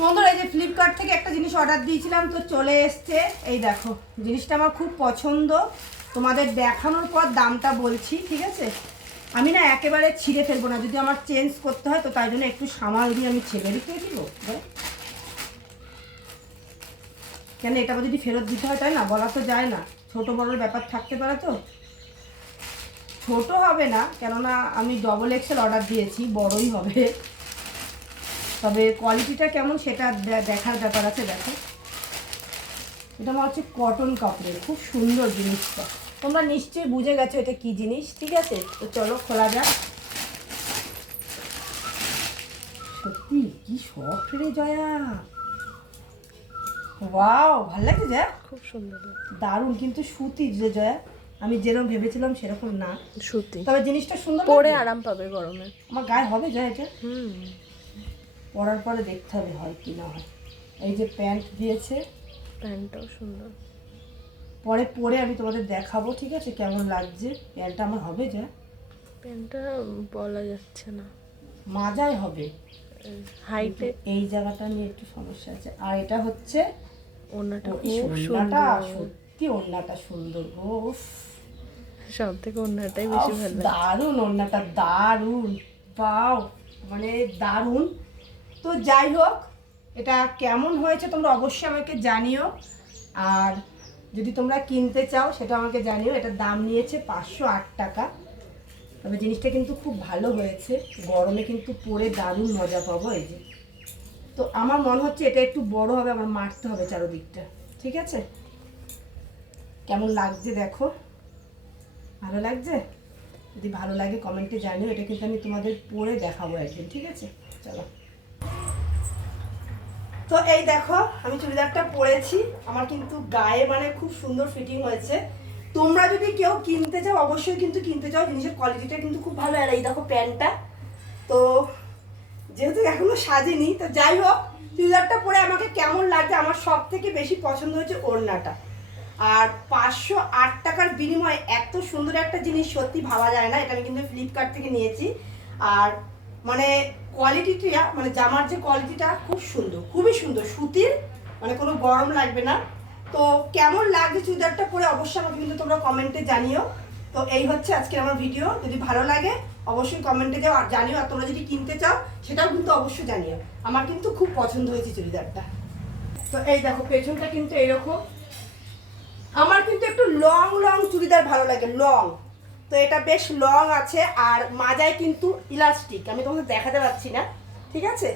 বন্ধুরা এই যে ফ্লিপকার্ট থেকে একটা জিনিস অর্ডার দিয়েছিলাম, তো চলে এসছে। এই দেখো, জিনিসটা আমার খুব পছন্দ। তোমাদের দেখানোর পর দামটা বলছি, ঠিক আছে? আমি না একেবারে ছিঁড়ে ফেলব না, যদি আমার চেঞ্জ করতে হয়, তো তাই জন্য একটু সামাল দিয়ে আমি ছেড়ে দিতে দিব। কেন, এটা যদি ফেরত দিতে হয়, তাই না? বলা তো যায় না। ছোট বড়োর ব্যাপার থাকতে পারে তো। ছোট হবে না, কেননা আমি ডবল এক্সেল অর্ডার দিয়েছি, বড়ই হবে। তবে কোয়ালিটিটা কেমন সেটা দেখার ব্যাপার আছে দেখো। এটা আমার হচ্ছে কটন কাপড়ের খুব সুন্দর জিনিসটা। তোমরা নিশ্চয়ই বুঝে গেছো এটা কি জিনিস ঠিক আছে? তো চলো খোলা যাক। সত্যি কি সফট রে জয়া। ওয়াও ভালো লাগে যা খুব সুন্দর। দারুণ কিন্তু সুতির যে জয়া আমি যেরকম ভেবেছিলাম সেরকম না। সুতি। তবে জিনিসটা সুন্দর পরে আরাম পাবে গরমে। আমার গায়ে হবে জয়া এটা? হুম। পরার পরে দেখতে হবে হয় কি না হয়। এই যে প্যান্ট দিয়েছে। প্যান্টটাও সুন্দর। পরে পরে আমি তোমাদের দেখাবো ঠিক আছে? কেমন লাগছে? প্যান্টটা আমার হবে যা। প্যান্টটা বলা যাচ্ছে না। মাজায় হবে। হাইটে এই জায়গাটা নিয়ে একটু সমস্যা আছে। আর এটা হচ্ছে ওনাটা ও, খুব সুন্দর। সত্যি ওড়নাটা সুন্দর গো সব থেকে ওনাটাই বেশি ভালো। দারুণ ওড়নাটা দারুণ। পাও মানে দারুণ। তো যাই হোক, এটা কেমন হয়েছে তোমরা অবশ্যই আমাকে জানিও। আর যদি তোমরা কিনতে চাও, সেটা আমাকে জানিও। এটার দাম নিয়েছে পাঁচশো আট টাকা। তবে জিনিসটা কিন্তু খুব ভালো হয়েছে। গরমে কিন্তু পরে দারুণ মজা পাবো এই যে। তো আমার মনে হচ্ছে এটা একটু বড় হবে আমার মারতে হবে চারোদিকটা। ঠিক আছে? কেমন লাগছে দেখো? ভালো লাগছে? যদি ভালো লাগে, কমেন্টে জানিও। এটা কিন্তু আমি তোমাদের পরে দেখাবো একদিন। ঠিক আছে? চলো। তো এই দেখো, আমি চুড়িদারটা পরেছি। আমার কিন্তু গায়ে মানে খুব সুন্দর ফিটিং হয়েছে। তোমরা যদি কেউ কিনতে চাও, অবশ্যই কিন্তু কিনতে চাও। জিনিসের কোয়ালিটিটা কিন্তু খুব ভালো। আর এই দেখো প্যান্টটা। তো যেহেতু এখনও সাজিনি, তো যাই হোক, চুড়িদারটা পরে আমাকে কেমন লাগছে, আমার সব থেকে বেশি পছন্দ হয়েছে ওড়নাটা। আর পাঁচশো আট টাকার বিনিময়ে এত সুন্দর একটা জিনিস সত্যি ভাবা যায় না। এটা আমি কিন্তু ফ্লিপকার্ট থেকে নিয়েছি। আর মানে কোয়ালিটিটা মানে জামার যে কোয়ালিটিটা খুব সুন্দর, খুবই সুন্দর। সুতির মানে কোনো গরম লাগবে না। তো কেমন লাগছে চুড়িদারটা পরে অবশ্যই আমাকে কিন্তু তোমরা কমেন্টে জানিও। তো এই হচ্ছে আজকে আমার ভিডিও যদি ভালো লাগে, অবশ্যই কমেন্টে যাও আর জানিও। আর তোমরা যদি কিনতে চাও, সেটাও কিন্তু অবশ্যই জানিও। আমার কিন্তু খুব পছন্দ হয়েছে চুড়িদারটা। তো এই দেখো, পেছনটা কিন্তু এরকম। আমার কিন্তু একটু লং লং চুড়িদার ভালো লাগে লং তো এটা বেশ লং আছে আর মাজায় কিন্তু ইলাস্টিক আমি তোমাকে দেখাতে পাচ্ছি না, ঠিক আছে?